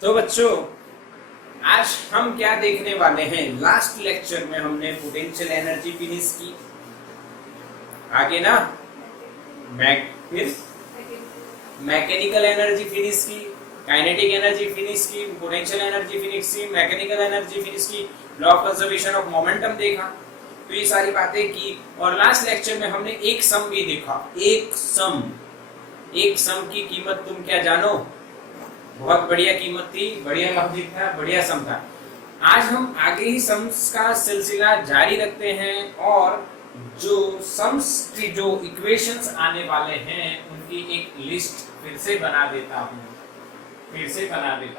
तो बच्चों, आज हम क्या देखने वाले हैं? लास्ट लेक्चर में हमने पोटेंशियल एनर्जी फिनिश की, आगे ना फिर मैकेनिकल एनर्जी फिनिश की, काइनेटिक एनर्जी फिनिश की, पोटेंशियल एनर्जी फिनिश की, मैकेनिकल एनर्जी फिनिश की, law of conservation of momentum देखा। तो ये सारी बातें की और लास्ट लेक्चर में हमने एक सम भी देखा। एक सम की कीमत तुम क्या जानो? बहुत बढ़िया कीमत थी, बढ़िया लॉजिक था, बढ़िया सम था। आज हम आगे ही सम्स का सिलसिला जारी रखते हैं और जो सम्स की जो इक्वेशंस आने वाले हैं उनकी एक लिस्ट फिर से बना देता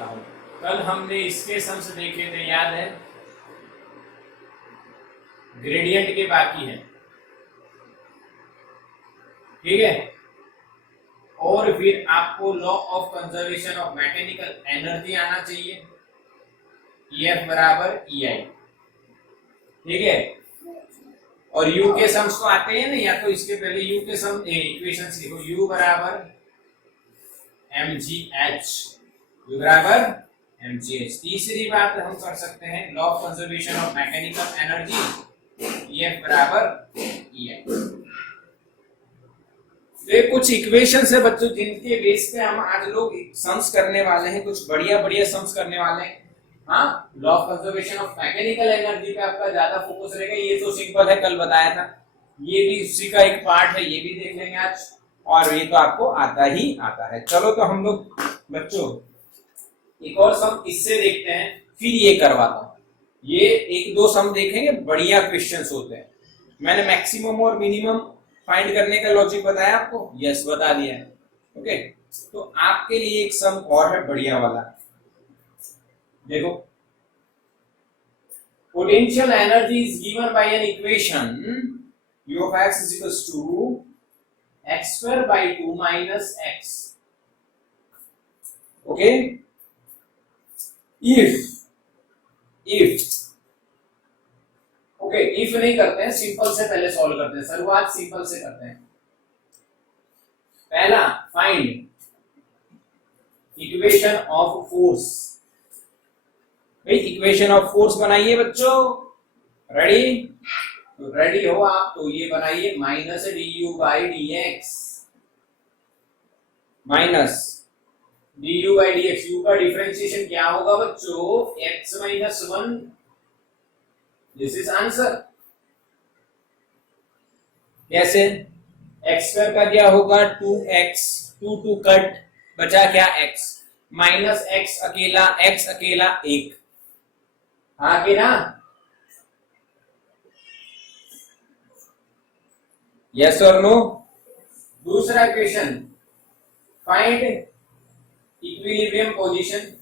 हूँ। कल हमने इसके सम्स देखे थे, याद है? ग्रेडियंट के बाकी है, ठीक है। और फिर आपको law of conservation of mechanical energy आना चाहिए, EF बराबर EI, ठीक है। और U के सम्स तो आते हैं ना, या तो इसके पहले U के सम इक्वेशंस लिखो। U बराबर mgh, U बराबर mgh। तीसरी बात हम कर सकते हैं, law of conservation of mechanical energy, EF बराबर EI। ये कुछ इक्वेशंस है बच्चों जिनके बेस पे हम आज लोग सम्स करने वाले हैं, कुछ बढ़िया बढ़िया सम्स करने वाले हैं। हाँ, law of conservation of mechanical energy पे आपका ज्यादा फोकस रहेगा। ये तो सिंपल है, कल बताया था। ये भी उसी का एक पार्ट है, ये भी देख लेंगे आज। और ये तो आपको आता ही आता है। चलो तो हम लोग बच्चों एक और सम इससे देखते हैं, फिर ये करवाता हूँ। ये एक दो सम देखेंगे, बढ़िया क्वेश्चंस होते हैं। मैंने मैक्सिमम और मिनिमम फाइंड करने का लॉजिक बताया आपको? यस, बता दिया है। ओके, तो आपके लिए एक सम और है बढ़िया वाला, देखो। Potential energy is given by an equation u of x is equals to x square by 2 minus x. Okay, if okay, if नहीं करते हैं, सिंपल से पहले सॉल्व करते हैं। शुरुआत सिंपल से करते हैं। पहला, फाइंड इक्वेशन ऑफ फोर्स। भाई इक्वेशन ऑफ फोर्स बनाइए बच्चों, रेडी? तो रेडी हो आप तो ये बनाइए, minus du by dx, minus du by dx। u का डिफरेंशिएशन क्या होगा बच्चों? x minus 1। This is answer. कैसे? x स्क्वायर का क्या होगा? 2x, 2 कट, बचा क्या? x माइनस x अकेला, x अकेला 1। हाँ कि ना? यस और नो? दूसरा question, find equilibrium position.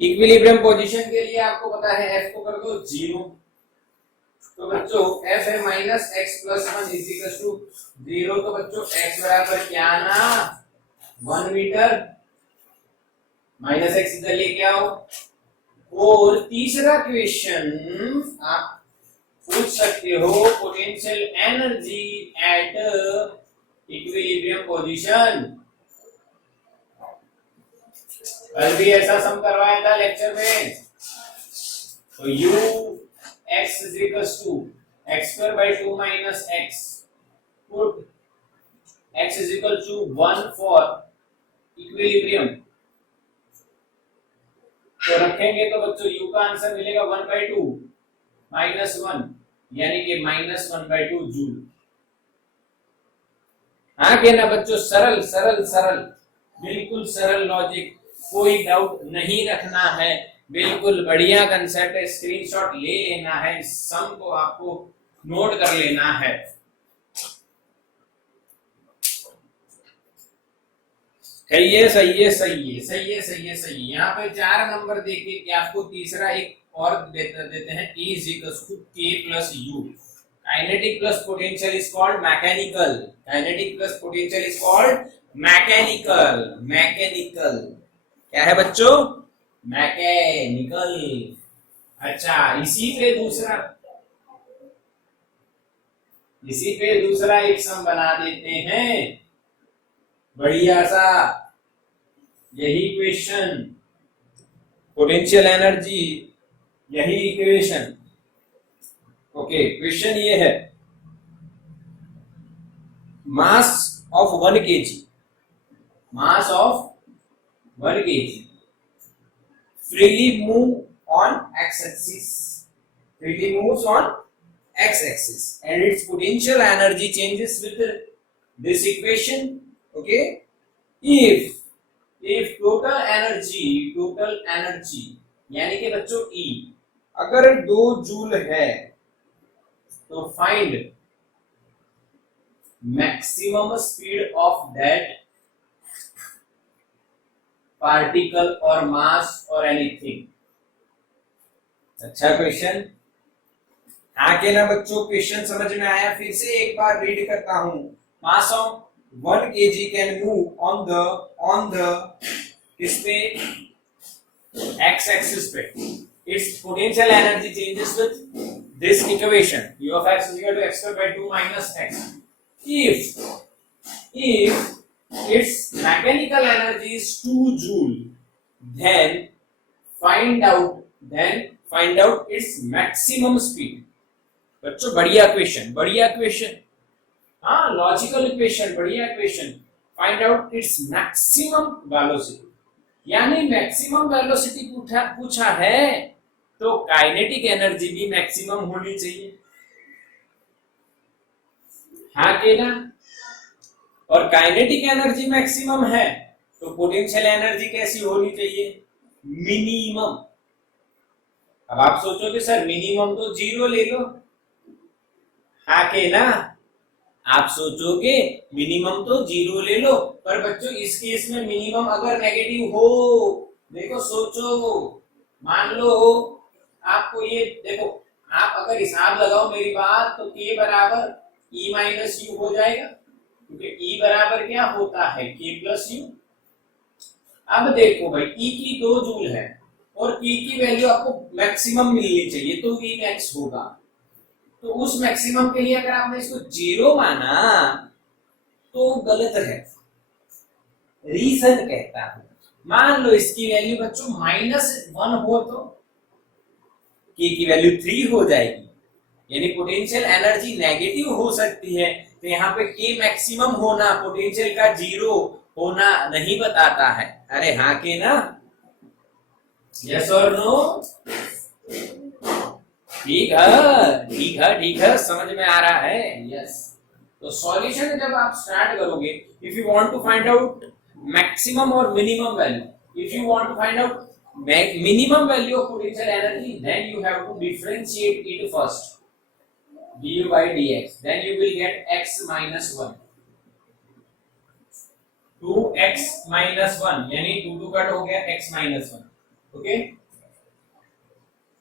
Equilibrium position के लिए आपको पता है f को कर दो 0। तो बच्चों f है minus x plus 1 is equal to 0। तो बच्चों x बराबर क्या ना? 1 मीटर। माइनस x इधर लेके आओ। और तीसरा क्वेश्चन आप पूछ सकते हो, potential energy at equilibrium position. कल भी ऐसा सम करवाया था लेक्चर में। तो u x is equals to x square by 2 minus x, put x is equal to 1 for equilibrium। तो रखेंगे तो बच्चों u का आंसर मिलेगा 1/2 माइनस 1, यानी कि माइनस 1/2 जूल। हाँ क्या ना बच्चों? सरल सरल सरल, बिल्कुल सरल लॉजिक, कोई डाउट नहीं रखना है। बिल्कुल बढ़िया कंसेप्ट है, स्क्रीनशॉट ले लेना है, इस सम को आपको नोट कर लेना है। सही है, सही है, सही है, सही है, सही है, सही है। यहाँ पे 4 नंबर देके कि आपको तीसरा एक और देते हैं, E is equals to K plus U। Kinetic plus potential is called mechanical. Kinetic plus potential is called mechanical. Mechanical क्या है बच्चों? मैकेनिकल। अच्छा, इसी पे दूसरा इसी पे दूसरा एक सम बना देते हैं, बढ़िया सा, यही क्वेश्चन, पोटेंशियल एनर्जी, यही इक्वेशन। ओके, क्वेश्चन ये है, mass of 1 kg, mass of 1 kg freely move on x-axis, freely moves on x-axis, and its potential energy changes with this equation. Okay, if total energy यानी कि बच्चों E अगर 2 joule है तो find maximum speed of that particle और मास और anything. अच्छा question, हाँ के ना बच्चों, क्वेश्चन समझ में आया? फिर से एक बार रीड करता हूं। Mass of 1 kg can move on the किस पे, एक्स एक्सिस पे। It's potential energy changes with this equation, u of x is equal to x square by 2 minus x. If its mechanical energy is 2 joule, then find out its maximum speed. बच्चों बढ़िया question, हाँ, logical equation, बढ़िया question. Find out its maximum velocity, यानी maximum velocity पूछा है तो kinetic energy भी maximum होनी चाहिए, हाँ के ना? और काइनेटिक एनर्जी मैक्सिमम है तो पोटेंशियल एनर्जी कैसी होनी चाहिए, मिनिमम। अब आप सोचोगे सर मिनिमम तो 0 ले लो, हाँ के ना? आप सोचोगे मिनिमम तो 0 ले लो, पर बच्चों इस केस में मिनिमम अगर नेगेटिव हो, देखो सोचो, मान लो आपको ये, देखो आप अगर हिसाब लगाओ मेरी बात, तो k बराबर e माइनस यू हो जाएगा, क्योंकि E बराबर क्या होता है, K प्लस यू। अब देखो भाई, E की 2 जूल है और K की वैल्यू आपको मैक्सिमम मिलनी चाहिए, तो V मैक्स होगा। तो उस मैक्सिमम के लिए अगर आपने इसको 0 माना तो गलत है, रीजन कहता है। मान लो इसकी वैल्यू बच्चों -1 हो तो K की वैल्यू 3 हो जाएगी, यानी पोटेंशियल एनर्जी नेगेटिव हो सकती है। तो यहाँ पे K मैक्सिमम होना पोटेंशियल का 0 होना नहीं बताता है। अरे हाँ के ना, यस और नो? ठीक है, समझ में आ रहा है? यस। तो सॉल्यूशन जब आप स्टार्ट करोगे, if you want to find out maximum और minimum value, if you want to find out minimum value of potential energy, then you have to differentiate it first, du by dx, then you will get x minus 1, 2x minus 1, यानी 2 cut हो गया, x minus 1. Okay,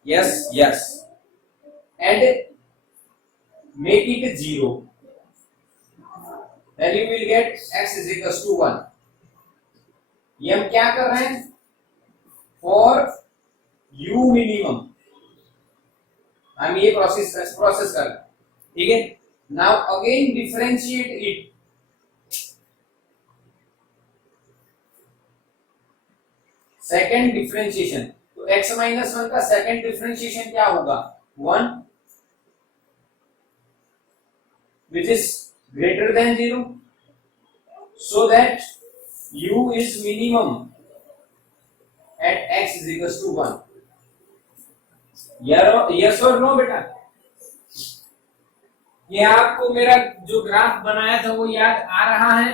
yes, and make it 0, then you will get x is equals to 1. ये हम क्या कर रहे हैं, for u minimum हम ये प्रोसेस कर रहे हैं, ठीक है। Now again differentiate it, second differentiation, तो x माइनस 1 का सेकेंड डिफरेंशिएशन क्या होगा, 1 which is greater than 0, so that u is minimum at x is equals to 1. yes or no बेटा? ये आपको मेरा जो ग्राफ बनाया था वो याद आ रहा है?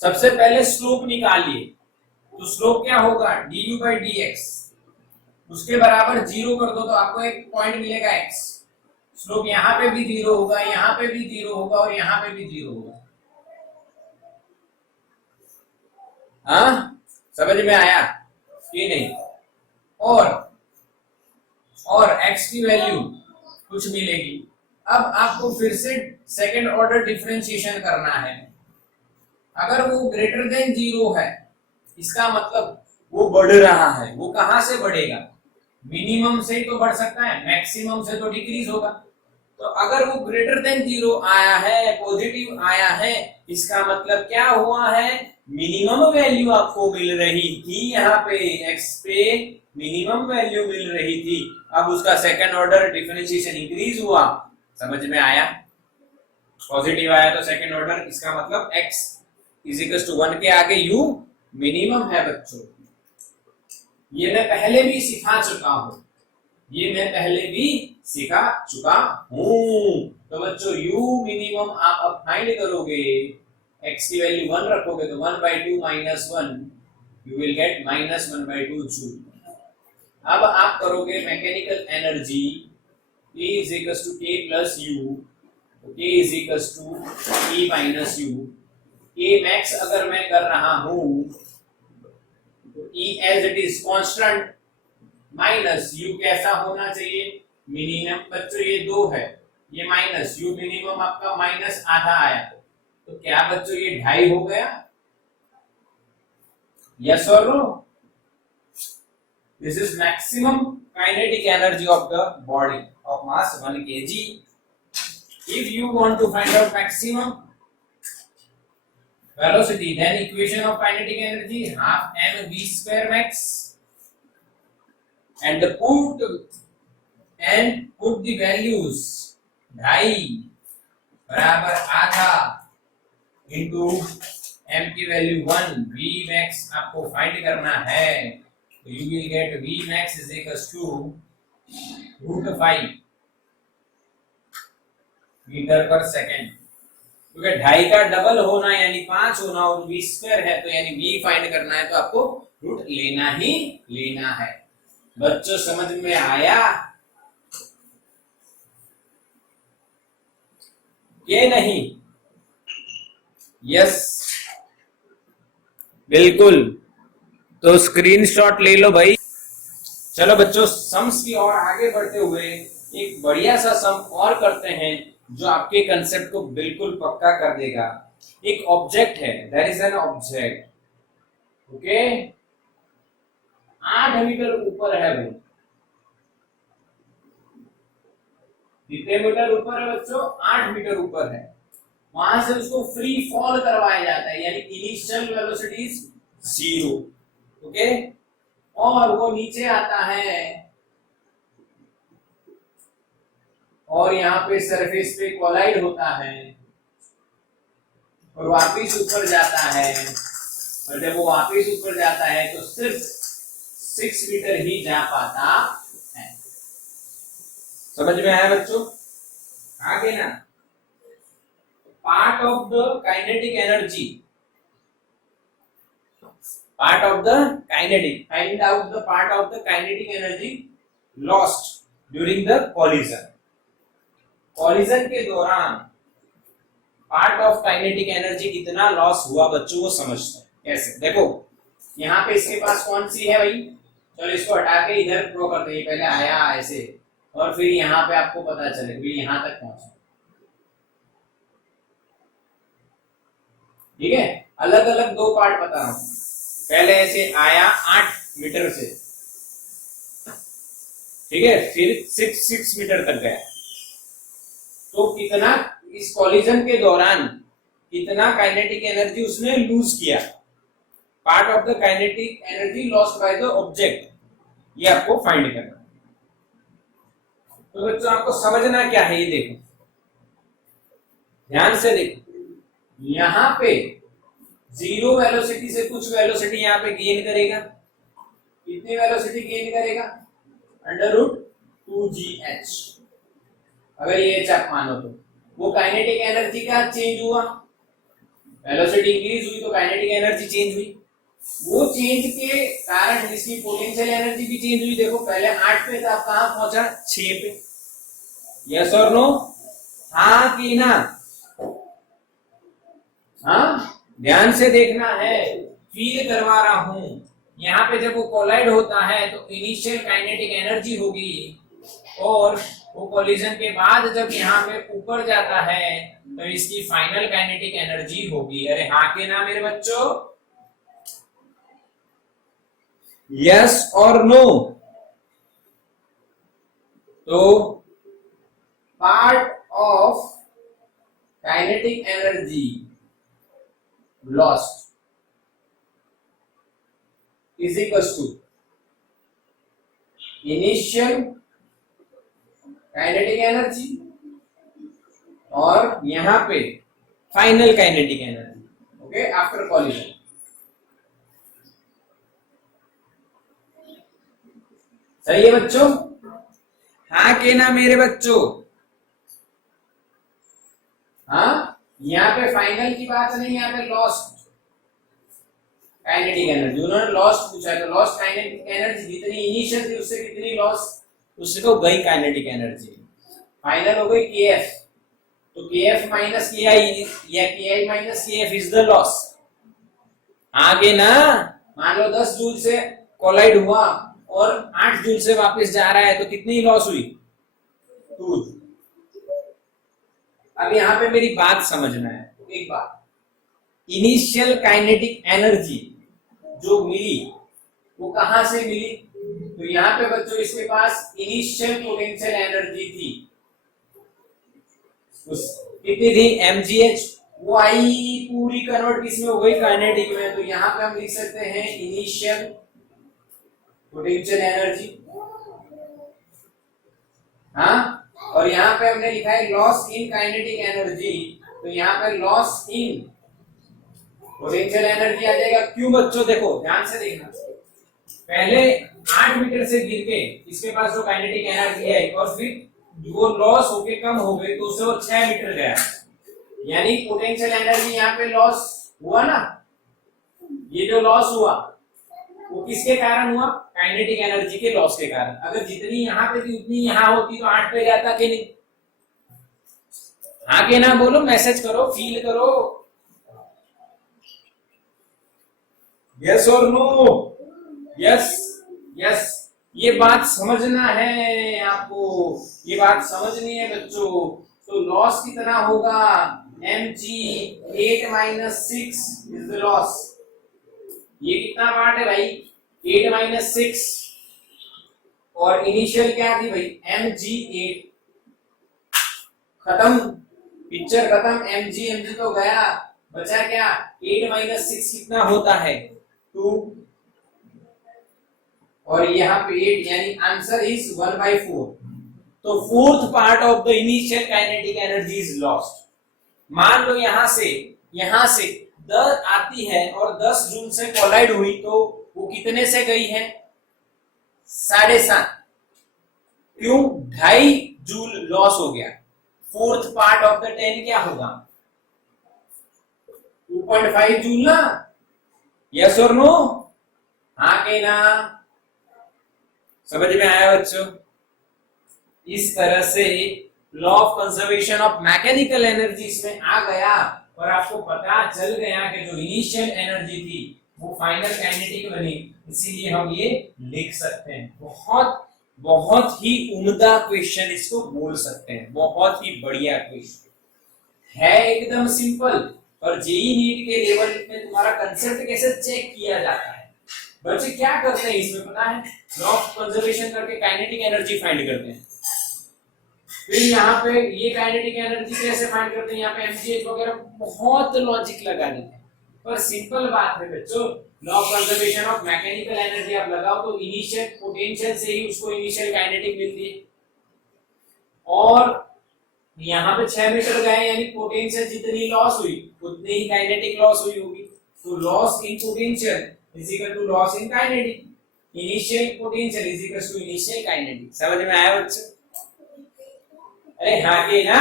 सबसे पहले स्लोप निकालिए, तो स्लोप क्या होगा, du by dx, उसके बराबर 0 कर दो तो आपको एक पॉइंट मिलेगा x। स्लोप यहाँ पे भी 0 होगा, यहाँ पे भी 0 होगा और यहाँ पे भी 0 होगा। हाँ, समझ में आया कि नहीं? और x की वैल्यू कुछ मिलेगी। अब आपको फिर से सेकंड ऑर्डर डिफरेंशिएशन करना है। अगर वो ग्रेटर देन 0 है, इसका मतलब वो बढ़ रहा है। वो कहां से बढ़ेगा, मिनिमम से ही तो बढ़ सकता है, मैक्सिमम से तो डिक्रीज होगा। तो अगर वो ग्रेटर देन 0 आया है, पॉजिटिव आया है, इसका मतलब क्या हुआ है, मिनिमम वैल्यू आपको मिल रही थी, यहाँ पे x पे मिनिमम वैल्यू मिल रही थी, अब उसका सेकंड ऑर्डर डिफरेंशिएशन इंक्रीज हुआ। समझ में आया? पॉजिटिव आया तो सेकंड ऑर्डर, इसका मतलब x इज इक्वल टू 1 के आगे u मिनिमम है बच्चों। ये मैं पहले भी सिखा चुका हूं, ये मैं पहले भी सिखा चुका हूं। तो बच्चों u मिनिमम आप अब फाइंड करोगे, x की वैल्यू 1 रखोगे तो 1/2 minus 1 you will get -1/2 joule. अब आप करोगे mechanical energy E is equals to K plus U, तो K is equals to E minus U। K max अगर मैं कर रहा हूं तो E as it is constant minus U कैसा होना चाहिए, मिनिमम। बच्चों ये 2 है, ये माइनस U मिनिमम आपका माइनस आधा आया, तो क्या बच्चों ये 2.5 हो गया? यस और no? This is maximum kinetic energy of the body of mass 1 kg. If you want to find out maximum velocity, then equation of kinetic energy half mv square max, and put the values 2.5 बराबर आधा into m की value 1, v max आपको find करना है, तो you will get v max is equals to √5 metre पर second. क्योंकि 2.5 का डबल होना यानी 5 होना और v स्क्वायर है, तो यानी v फाइंड करना है तो आपको रूट लेना ही लेना है। बच्चों समझ में आया ये नहीं? यस बिल्कुल, तो स्क्रीनशॉट ले लो भाई। चलो बच्चों, सम्स की ओर आगे बढ़ते हुए एक बढ़िया सा सम और करते हैं जो आपके कंसेप्ट को बिल्कुल पक्का कर देगा। एक ऑब्जेक्ट है, there is an object, okay, 8 metre ऊपर है वो। कितने मीटर ऊपर है बच्चों? 8 मीटर ऊपर है। वहां से उसको फ्री फॉल करवाया जाता है, यानी इनिशियल वेलोसिटी इज 0, ओके, और वो नीचे आता है और यहाँ पे सरफेस पे कोलाइड होता है और वापिस ऊपर जाता है, और जब वो वापिस ऊपर जाता है तो सिर्फ 6 मीटर ही जा पाता है। समझ में आया बच्चों? आगे ना, part of the kinetic energy, part of the kinetic, find out the part of the kinetic energy lost during the collision। collision के दौरान part of kinetic energy कितना लॉस हुआ बच्चों, वो समझते हैं। कैसे? देखो यहाँ पे इसके पास कौन सी है भाई, चलो इसको हटा के इधर ड्रॉ करते हैं, पहले आया ऐसे और फिर यहाँ पे आपको पता चले कि यहाँ तक पहुंचा, ठीक है? अलग अलग 2 पार्ट बता रहा हूं। पहले ऐसे आया 8 मीटर से, ठीक है, फिर 6 मीटर तक गया, तो कितना इस कॉलिजन के दौरान कितना काइनेटिक एनर्जी उसने लूज किया, part of the kinetic energy lost by the object, ये आपको फाइंड करना। तो बच्चों आपको समझना क्या है, ये देखो ध्यान से देखो, यहां पे 0 वेलोसिटी से कुछ वेलोसिटी यहाँ पे गेन करेगा, कितनी वेलोसिटी गेन करेगा, √2gh, अगर ये h आप मानो तो वो काइनेटिक एनर्जी का चेंज हुआ, वेलोसिटी इंक्रीज हुई तो काइनेटिक एनर्जी चेंज हुई, वो चेंज के कारण इसकी पोटेंशियल एनर्जी भी चेंज हुई। देखो पहले 8 पे था, अब कहां पहुंचा, 6 पे। यस और नो? हाँ कि ना? हाँ, ध्यान से देखना है, फील करवा रहा हूं। यहाँ पे जब वो कोलाइड होता है तो इनिशियल काइनेटिक एनर्जी होगी, और वो कोलिजन के बाद जब यहाँ पे ऊपर जाता है तो इसकी फाइनल काइनेटिक एनर्जी होगी। अरे हाँ के ना मेरे बच्चों? यस और नो? तो part of kinetic energy lost is equal to initial kinetic energy और यहां पे final kinetic energy, okay, after collision. सही है बच्चों? हाँ के ना मेरे बच्चों? हाँ, यहाँ पे फाइनल की बात नहीं, यहाँ पे लॉस्ट काइनेटिक एनर्जी। उन्होंने लॉस्ट पूछा है तो लॉस्ट काइनेटिक एनर्जी जितनी इनिशियल थी उससे कितनी लॉस, उससे तो गई काइनेटिक एनर्जी। फाइनल हो गई केएफ, तो केएफ माइनस केआई या KI minus KF is the loss. आगे ना, मान लो 10 जूल से कोलाइड हुआ और 8 जूल से वापस जा रहा है तो कितनी लॉस हुई? 2 जूल। अब यहां पे मेरी बात समझना है, एक बात, इनिशियल काइनेटिक एनर्जी जो मिली वो कहां से मिली? तो यहां पे बच्चों इसके पास इनिशियल पोटेंशियल एनर्जी थी, उस कितनी थी? mgh। वो आई पूरी कन्वर्ट किसमें हो गई? काइनेटिक में। तो यहां पे हम लिख सकते हैं इनिशियल पोटेंशियल एनर्जी, हाँ, और यहाँ पे हमने लिखा है लॉस इन काइनेटिक एनर्जी, तो यहाँ पे लॉस इन पोटेंशियल एनर्जी आ जाएगा। क्यों बच्चों? देखो ध्यान से देखना, पहले 8 मीटर से गिर के इसके पास जो काइनेटिक एनर्जी है और फिर वो लॉस होके कम हो गई तो उससे वो 6 मीटर गया, यानी पोटेंशियल एनर्जी यहाँ पे लॉस हुआ ना। ये जो लॉस हुआ वो किसके कारण हुआ? काइनेटिक एनर्जी के लॉस के कारण। अगर जितनी यहां पे थी उतनी यहां होती तो 8 पे जाता कि नहीं? हाँ के ना बोलो, मैसेज करो, फील करो, यस और नो? Yes yes. ये बात समझना है आपको, ये बात समझनी है बच्चों। तो लॉस कितना होगा? mg 8 minus 6 is the loss. ये कितना पार्ट है भाई? 8 माइनस 6, और इनिशियल क्या थी भाई? mg 8। खत्म, पिक्चर खत्म। mg तो गया, बचा क्या? 8 माइनस 6 कितना होता है? 2, और यहाँ पे 8, यानी आंसर इज 1/4। तो fourth part of the initial kinetic energy is lost. मान लो यहां से 10 आती है और 10 जूल से कोलाइड हुई तो वो कितने से गई है? 7.5। क्यों? 2.5 जूल लॉस हो गया। फोर्थ पार्ट ऑफ द 10 क्या होगा? 2.5 जूल ना? यस और नो? हाँ के ना? समझ में आया बच्चों? इस तरह से law of conservation of mechanical energy इसमें आ गया और आपको पता चल गया कि जो इनिशियल एनर्जी थी वो फाइनल काइनेटिक बनी, इसीलिए हम ये लिख सकते हैं। बहुत बहुत ही उम्दा क्वेश्चन इसको बोल सकते हैं, बहुत ही बढ़िया क्वेश्चन है, एकदम सिंपल। और जेई नीट के लेवल में तुम्हारा कंसेप्ट कैसे चेक किया जाता है, बच्चे क्या करते हैं इसमें पता है? लॉ ऑफ कंजर्वेशन करके काइनेटिक एनर्जी फाइंड करते हैं, फिर यहाँ पे ये काइनेटिक एनर्जी कैसे फाइंड करते हैं, यहाँ पे mgh वगैरह बहुत लॉजिक लगा देते हैं। पर सिंपल बात है बच्चों, law of conservation of mechanical energy आप लगाओ तो इनिशियल पोटेंशियल से ही उसको इनिशियल काइनेटिक मिलती है, और यहाँ पे 6 मीटर गए यानी पोटेंशियल जितनी लॉस हुई उतनी ही काइनेटिक लॉस हुई होगी। तो loss in potential is equal to loss in kinetic, initial potential is equal to initial kinetic. समझ में आया बच्चों? अरे हाँ के ना?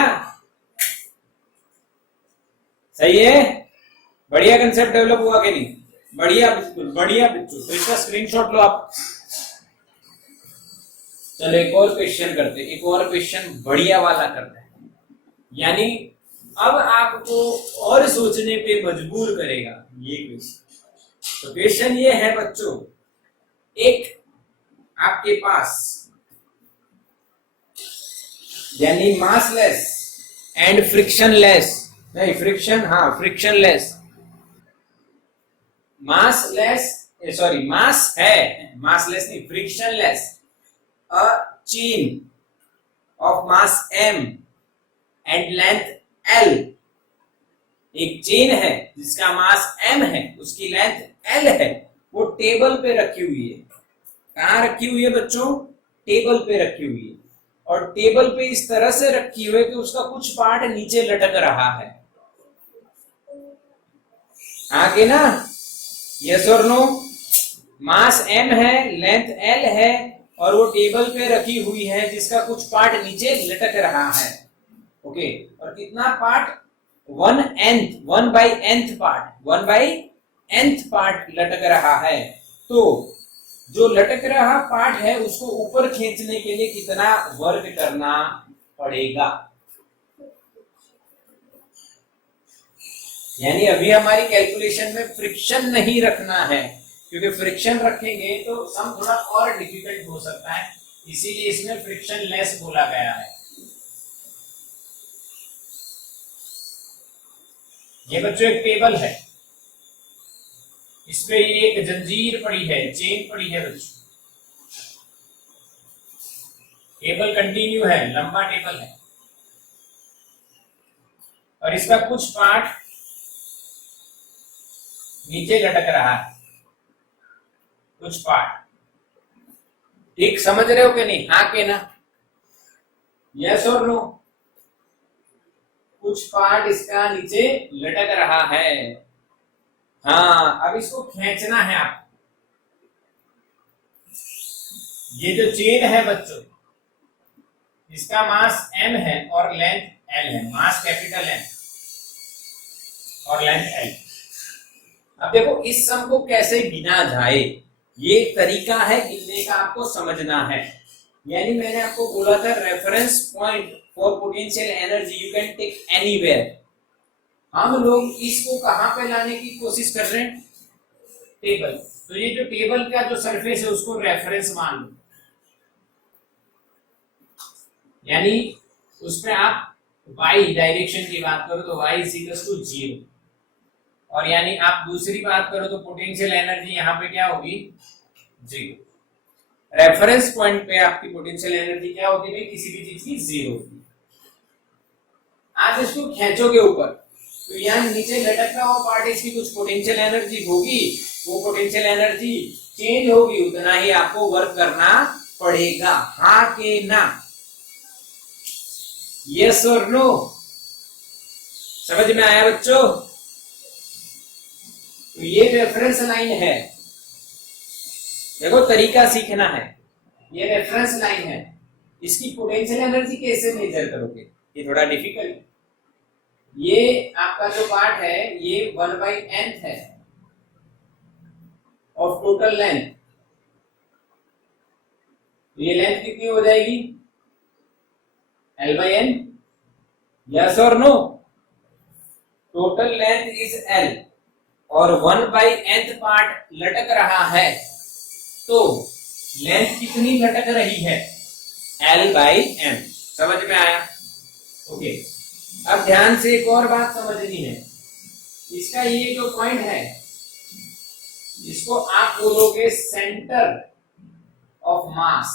सही है? बढ़िया कंसेप्ट डेवलप हुआ कि नहीं? बढ़िया, बिल्कुल बढ़िया बच्चों। तो इसका स्क्रीनशॉट लो आप। चलो एक और क्वेश्चन करते, एक और क्वेश्चन बढ़िया वाला करते हैं, यानी अब आपको और सोचने पे मजबूर करेगा ये क्वेश्चन। तो क्वेश्चन ये है बच्चों, एक आपके पास यानी मासलेस एंड फ्रिक्शनलेस, नहीं फ्रिक्शन, हाँ फ्रिक्शनलेस, मासलेस, सॉरी मास है, मासलेस नहीं frictionless, a chain of mass m and length l, एक चेन है जिसका मास m है, उसकी लेंथ l है, वो टेबल पे रखी हुई है। कहाँ रखी हुई है बच्चों? टेबल पे रखी हुई है, और टेबल पे इस तरह से रखी हुई है कि उसका कुछ पार्ट नीचे लटक रहा है। आगे ना, यस और नो? मास m है, लेंथ l है, और वो टेबल पे रखी हुई है जिसका कुछ पार्ट नीचे लटक रहा है। ओके, और कितना पार्ट? 1/nth पार्ट लटक रहा है। तो जो लटक रहा पार्ट है उसको ऊपर खींचने के लिए कितना वर्क करना पड़ेगा? यानी अभी हमारी कैलकुलेशन में फ्रिक्शन नहीं रखना है, क्योंकि फ्रिक्शन रखेंगे तो सम थोड़ा और डिफिकल्ट हो सकता है, इसीलिए इसमें फ्रिक्शन लेस बोला गया है। ये बच्चों एक टेबल है, इस पे ये एक जंजीर पड़ी है, चेन पड़ी है बच्चों। टेबल कंटिन्यू है, लंबा टेबल है, और इसका कुछ पार्ट नीचे लटक रहा है, कुछ पार्ट। ठीक समझ रहे हो कि नहीं? हाँ के ना? यस और नो? कुछ पार्ट इसका नीचे लटक रहा है। हाँ, अब इसको खींचना है आप। ये जो चेन है बच्चों, इसका मास m है और लेंथ l है, मास कैपिटल M और लेंथ l। अब देखो इस सम को कैसे गिना जाए, ये तरीका है गिनने का, आपको समझना है। यानी मैंने आपको बोला था reference point for potential energy you can take anywhere. हम लोग इसको कहां पे लाने की कोशिश कर रहे हैं? टेबल। तो ये जो टेबल का जो सरफेस है उसको रेफरेंस मान लो, यानी उसमें आप y डायरेक्शन की बात करो तो y = 0, और यानी आप दूसरी बात करो तो पोटेंशियल एनर्जी यहाँ पे क्या होगी? 0। रेफरेंस पॉइंट पे आपकी पोटेंशियल एनर्जी क्या होती है? किसी भी चीज की 0 होती है। आप इसको खींचोगे ऊपर, तो यहाँ नीचे लटका हुआ पार्ट, इसकी कुछ पोटेंशियल एनर्जी होगी, वो पोटेंशियल एनर्जी चेंज होगी, उतना ही आपको वर्क करना पड़ेगा। हाँ के ना? यस और नो? समझ में आया बच्चों? तो ये रेफरेंस लाइन है। देखो तरीका सीखना है, ये रेफरेंस लाइन है, इसकी पोटेंशियल एनर्जी कैसे मेजर करोगे? ये थोड़ा डिफिकल्ट है। ये आपका जो पार्ट है ये 1/nth है ऑफ टोटल लेंथ। ये लेंथ कितनी हो जाएगी? L/n। यस और no? Total length is L और 1/nth पार्ट लटक रहा है, तो लेंथ कितनी लटक रही है? L/m। समझ में आया? ओके, अब ध्यान से एक और बात समझनी है। इसका ये जो पॉइंट है इसको आप बोलोगे सेंटर ऑफ मास,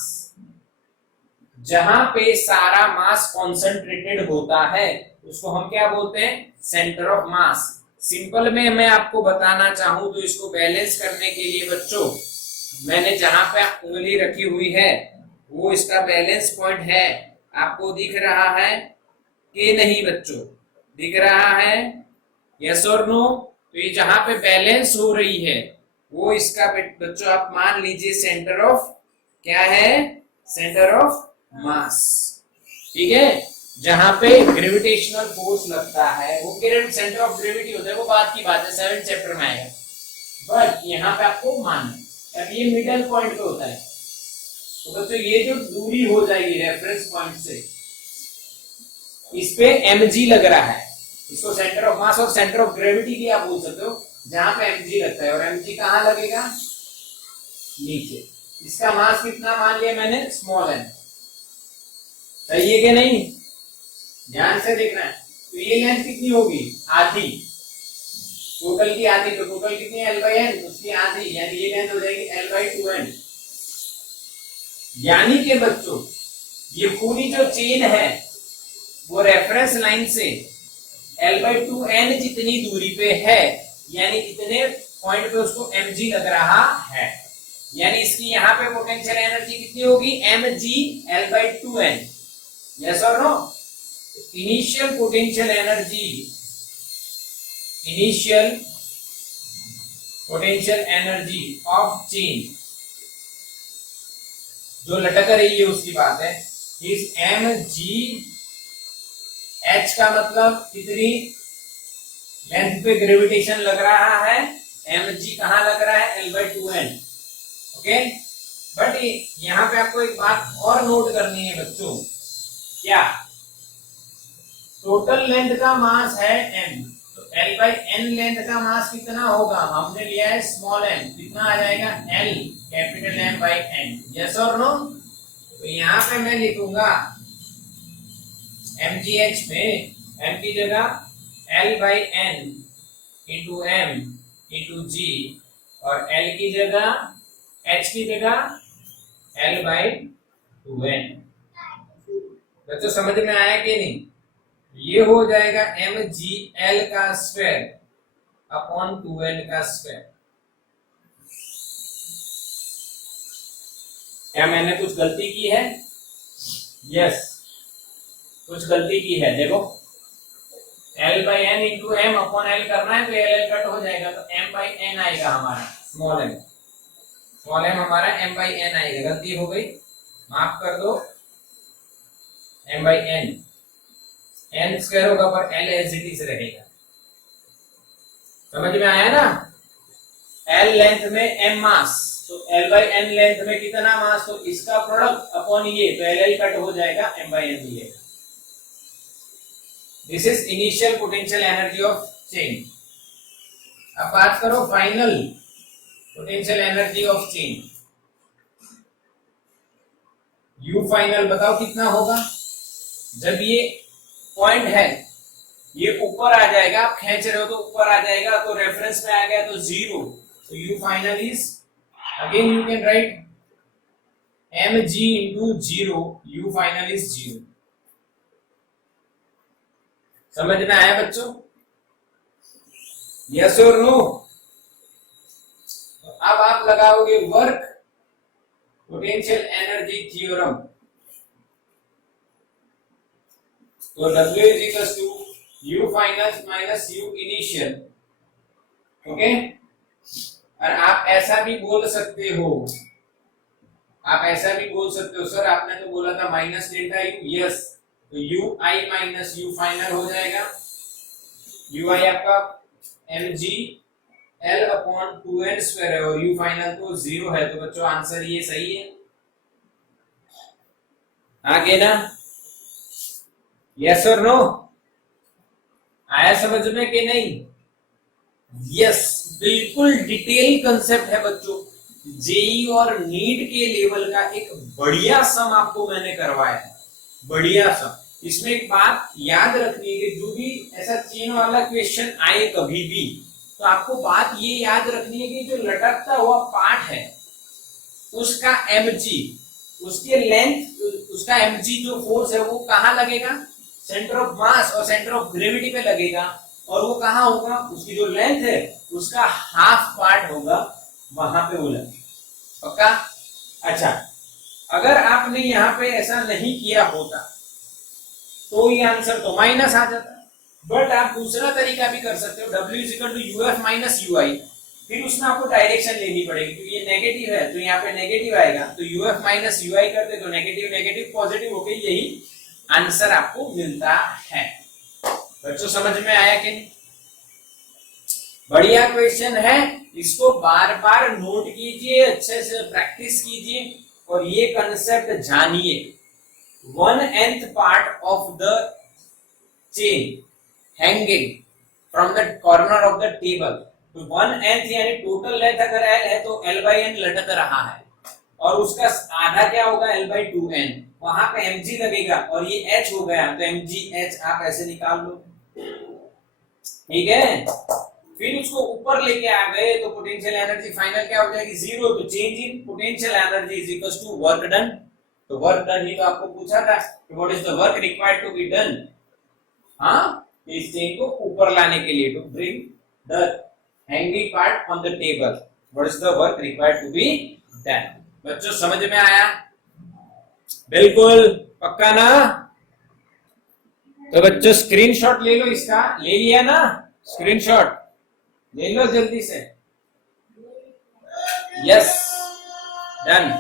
जहां पे सारा मास कॉन्सेंट्रेटेड होता है उसको हम क्या बोलते हैं? Centre of mass. सिंपल में मैं आपको बताना चाहूं तो इसको बैलेंस करने के लिए बच्चों, मैंने जहां पे उंगली रखी हुई है वो इसका बैलेंस पॉइंट है। आपको दिख रहा है कि नहीं बच्चों? दिख रहा है? यस और नो? तो ये जहां पे बैलेंस हो रही है वो इसका बच्चों आप मान लीजिए सेंटर ऑफ क्या है? Centre of mass. ठीक है, जहां पे ग्रेविटेशनल फोर्स लगता है वो सेंटर ऑफ ग्रेविटी होता है, वो बात की बात है, 7th चैप्टर में आएगा। बट यहाँ पे आपको मानना है, अब ये मिडल पॉइंट पे होता है, तो बच्चों ये जो दूरी हो जाएगी रेफरेंस पॉइंट से, इस पे mg लग रहा है। इसको सेंटर ऑफ मास और सेंटर ऑफ ग्रेविटी भी आप बोल सकते हो, जहां पे mg लगता है। और mg कहां लगेगा? नीचे। इसका मास कितना मान लिया मैंने? Small m। सही है कि नहीं? ध्यान से देखना है। तो ये लेंथ कितनी होगी? आधी, टोटल की आधी। तो टोटल कितनी है? L/n, उसकी आधी, यानी ये लेंथ हो जाएगी L/2n। यानी कि बच्चों ये पूरी जो चेन है वो रेफरेंस लाइन से L/2n जितनी दूरी पे है, यानी इतने पॉइंट पे उसको mg लग रहा है, यानी इसकी यहाँ पे पोटेंशियल एनर्जी कितनी होगी, mg L/2n। यस और no? Initial potential energy, initial potential energy of chain जो लटक रही है उसकी बात है, इस mg, h का मतलब कितनी लेंथ पे ग्रेविटेशन लग रहा है, mg कहां लग रहा है, L/2n। ओके, बट यहां पे आपको एक बात और नोट करनी है बच्चों, क्या टोटल लेंथ का मास है m, तो L/n लेंथ का मास कितना होगा, हमने लिया है स्मॉल m, कितना आ जाएगा L कैपिटल M/n। यस और नो? तो यहां पे मैं लिखूंगा mgh में m की जगह L/n into m into g और L की जगह, h की जगह L/2n। बच्चों समझ में आया कि नहीं? ये हो जाएगा mgl का स्क्वायर अपॉन 2n का स्क्वायर। क्या मैंने कुछ गलती की है? यस, कुछ गलती की है। देखो L/n into m upon l करना है तो l कट हो जाएगा, तो m/n आएगा हमारा, स्मॉल m हमारा m/n आएगा। गलती हो गई, माफ कर दो, m/n, n स्क्वायर होगा पर l एज इट इज रहेगा। समझ में आया ना? l लेंथ में m मास, तो L/n लेंथ में कितना मास, तो इसका प्रोडक्ट अपॉन ये, तो L कट हो जाएगा, m/n मिलेगा। This is initial potential energy of chain. अब बात करो final potential energy of chain. U final बताओ कितना होगा, जब ये पॉइंट है ये ऊपर आ जाएगा, आप खींच रहे हो तो ऊपर आ जाएगा, तो रेफरेंस में आ गया तो 0, तो U final is, again you can write mg into 0, U final is 0। समझ में आया बच्चों? यस और नो? तो अब आप लगाओगे वर्क पोटेंशियल एनर्जी थ्योरम। तो W is equals to U final minus U initial। Okay, और आप ऐसा भी बोल सकते हो, आप ऐसा भी बोल सकते हो, सर आपने तो बोला था माइनस डेल्टा U। यस, तो UI माइनस U फाइनल हो जाएगा, UI आपका mg L upon 2n square है और U फाइनल तो 0 है, तो बच्चों आंसर ये सही है। आगे ना? यस और नो? आया समझ में कि नहीं? यस, बिल्कुल डिटेल कंसेप्ट है बच्चों। जेई और नीट के लेवल का एक बढ़िया सम आपको मैंने करवाया है, बढ़िया सम। इसमें एक बात याद रखनी है कि जो भी ऐसा चेन वाला क्वेश्चन आए कभी भी, तो आपको बात ये याद रखनी है कि जो लटकता हुआ पार्ट है उसका mg, उसके लेंथ, उसका mg जो फोर्स है वो कहां लगेगा, सेंटर ऑफ मास और सेंटर ऑफ ग्रेविटी पे लगेगा, और वो कहां होगा, उसकी जो लेंथ है उसका हाफ पार्ट होगा, वहां पे वो लगेगा। पक्का? अच्छा, अगर आपने यहाँ पे ऐसा नहीं किया होता तो ये आंसर तो माइनस आ जाता। बट आप दूसरा तरीका भी कर सकते हो, W is equal to UF minus UI, फिर उसमें आपको डायरेक्शन लेनी पड़ेगी क्योंकि ये नेगेटिव है, तो यहाँ पे नेगेटिव आएगा, तो UF माइनस UI करते तो नेगेटिव नेगेटिव पॉजिटिव हो गई, यही आंसर आपको मिलता है। बच्चों समझ में आया कि नहीं? बढ़िया क्वेश्चन है, इसको बार बार नोट कीजिए, अच्छे से प्रैक्टिस कीजिए और ये कंसेप्ट जानिए। 1/n part of the chain hanging from the corner of the table, तो 1/n यानी टोटल लेंथ अगर L है तो L/n लटक रहा है, और उसका आधा क्या होगा, L/2n, वहां पे mg लगेगा और ये h हो गया, तो mgh आप ऐसे निकाल लो। ठीक है, फिर उसको ऊपर लेके आ गए तो पोटेंशियल एनर्जी फाइनल क्या हो जाएगी, 0। तो change in potential energy is equal to work done. तो वर्क डन ही तो आपको पूछा था कि what is the work required to be done. हाँ, इस चेन को ऊपर लाने के लिए, to bring the hanging part on the table, what is the work required to be done. बच्चों समझ में आया? बिल्कुल पक्का ना? तो बच्चों स्क्रीनशॉट ले लो इसका, ले लिया ना? स्क्रीनशॉट ले लो जल्दी से। Yes, done.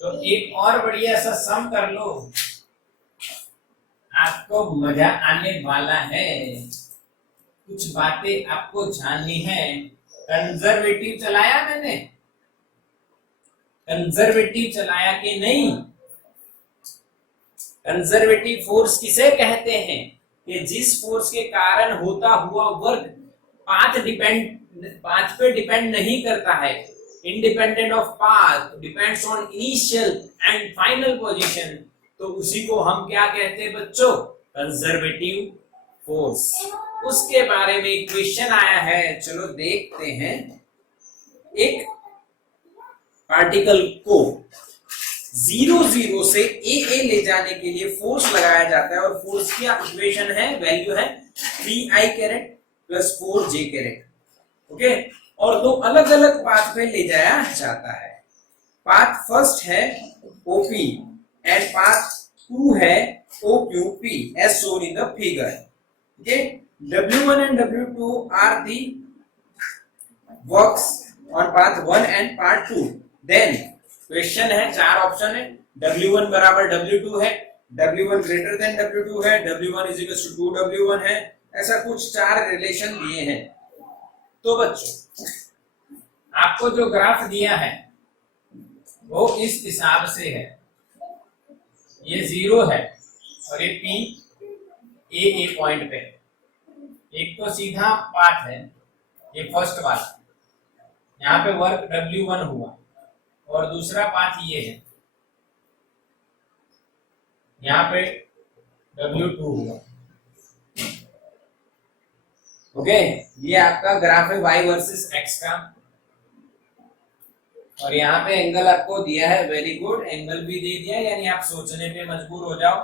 तो एक और बढ़िया सा सम कर लो, आपको मजा आने वाला है, कुछ बातें आपको जाननी है। कंजर्वेटिव चलाया मैंने, कंजर्वेटिव चलाया कि नहीं? कंजर्वेटिव फोर्स किसे कहते हैं? कि जिस फोर्स के कारण होता हुआ वर्क पाथ पे डिपेंड नहीं करता है, independent of path, depends on initial and final position, तो उसी को हम क्या कहते हैं बच्चों? Conservative force. उसके बारे में एक क्वेश्चन आया है, चलो देखते हैं। एक पार्टिकल को 0 से ए ले जाने के लिए फोर्स लगाया जाता है, और फोर्स की इक्वेशन है, वैल्यू है 3i carat plus 4j carat. Okay, और दो अलग अलग पाथ पे ले जाया जाता है। पाथ फर्स्ट है OP एंड पाथ 2 है OQP as shown in the figure. Okay, W1 and W2 are the works on path 1 and path 2. Then question है, चार ऑप्शन है, W1 बराबर W2 है, W1 ग्रेटर देन W2 है, W1 is equal to 2W1 है, ऐसा कुछ चार रिलेशन दिए हैं। तो बच्चों आपको जो ग्राफ दिया है वो इस हिसाब से है, ये 0 है और ये P ए पॉइंट पे, एक तो सीधा पाथ है, ये फर्स्ट पाथ, यहाँ पे वर्क W1 हुआ, और दूसरा पाथ ये है, यहाँ पे W2 हुआ। ओके, ये आपका ग्राफ है y वर्सेस x का, और यहाँ पे एंगल आपको दिया है, वेरी गुड, एंगल भी दे दिया, यानी आप सोचने पे मजबूर हो जाओ।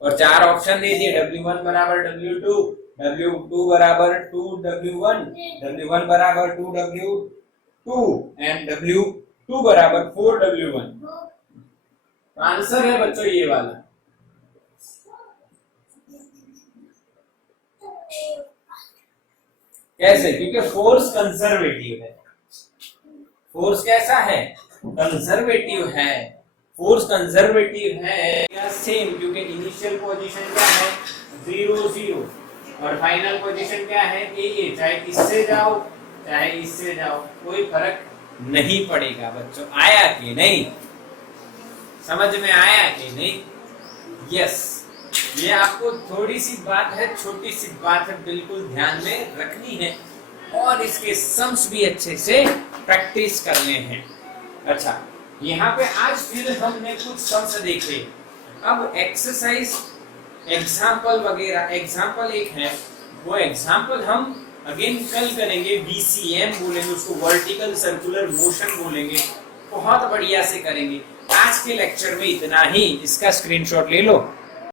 और चार ऑप्शन दे दिए, W1 बराबर W2, W2 बराबर 2W1, W1 बराबर 2W2 एंड W2 बराबर 4W1। आंसर है बच्चों ये वाला। कैसे? क्योंकि फोर्स कंजर्वेटिव है। फोर्स कैसा है? कंजर्वेटिव है। फोर्स कंजर्वेटिव है या सेम, क्योंकि इनिशियल पोजीशन क्या है? 0 0, और फाइनल पोजीशन क्या है? ए। चाहे इससे जाओ चाहे इससे जाओ, कोई फर्क नहीं पड़ेगा। बच्चों आया कि नहीं? समझ में आया कि नहीं? यस, ये आपको थोड़ी सी बात है, छोटी सी बात है, बिल्कुल ध्यान में रखनी है, और इसके सम्स भी अच्छे से प्रैक्टिस करने हैं। अच्छा, यहाँ पे आज फिर हमने कुछ सम्स देखे। अब एक्सरसाइज एग्जाम्पल वगैरह, एग्जाम्पल एक है, वो एग्जाम्पल हम अगेन कल करेंगे, VCM बोलेंगे उसको, वर्टिकल सर्कुलर मोशन बोलेंगे, बहुत बढ़िया से करेंगे। आज के लेक्चर में इतना ही, इसका स्क्रीनशॉट ले लो।